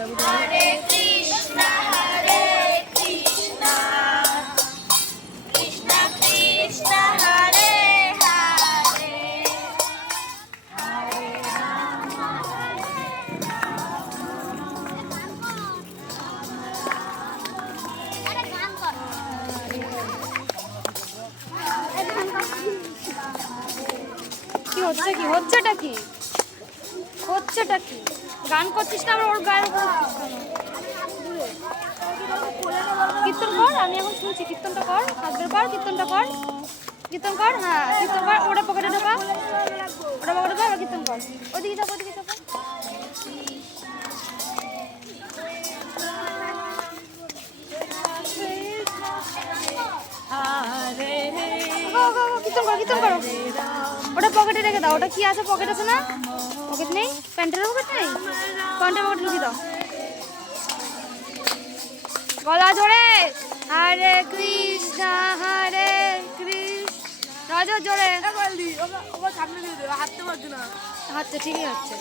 হরে কৃষ্ণ কৃষ্ণ কৃষ্ণ হরে হরে হরে রাম কি হচ্ছে কি হচ্ছেটা কি হচ্ছেটা কি গান করছিস না ওর গায়ের উপর কীর্তন কর আমি এখন শুনছি কীর্তনটা কর হাতের পর কীর্তনটা কর কীর্তন কর হ্যাঁ কীর্তন কর ওটা পকেটে ঢোকা ওটা পকেটে ঢোকা কীর্তন কর ওদিকে যাবো ওদিকে যাবো কীর্তন করো কীর্তন করো ওটা পকেটে রেখে দাও ওটা কি আছে পকেট আছে না পকেট নেই প্যান্টের পকেট নেই প্যান্টের পকেট লুকিয়ে দাও গলা জোরে হরে কৃষ্ণ রাজা জোরে হাঁটছে ঠিকই হচ্ছে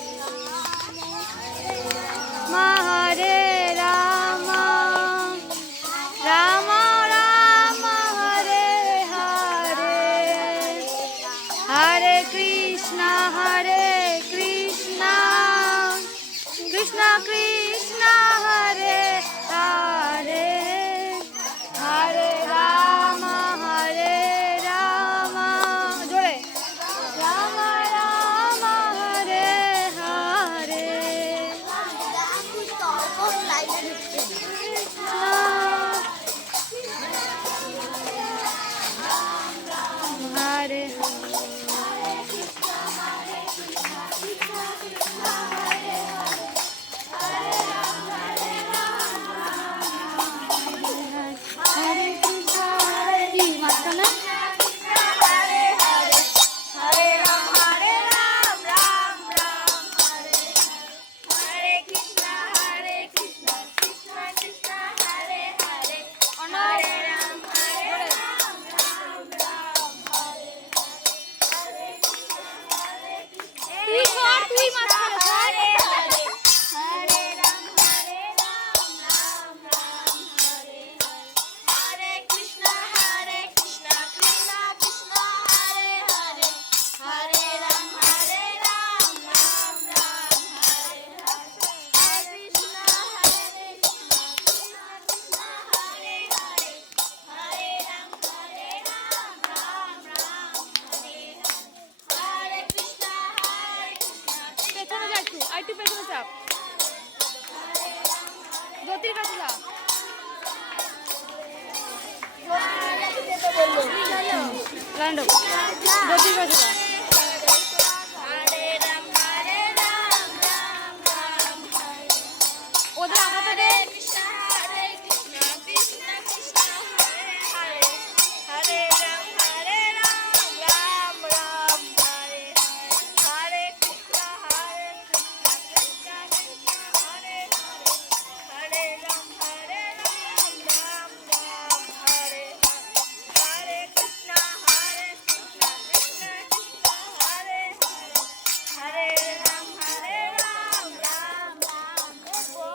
মা হরে রাম রাম রাম হরে হরে হরে কৃষ্ণ কৃষ্ণ কৃষ্ণ হরে হরে হরে রাম জোরে রাম রাম হরে হরে হরে একটু পেছনে চাপ জ্যোতির কাছে যা জ্যোতির কাছে যা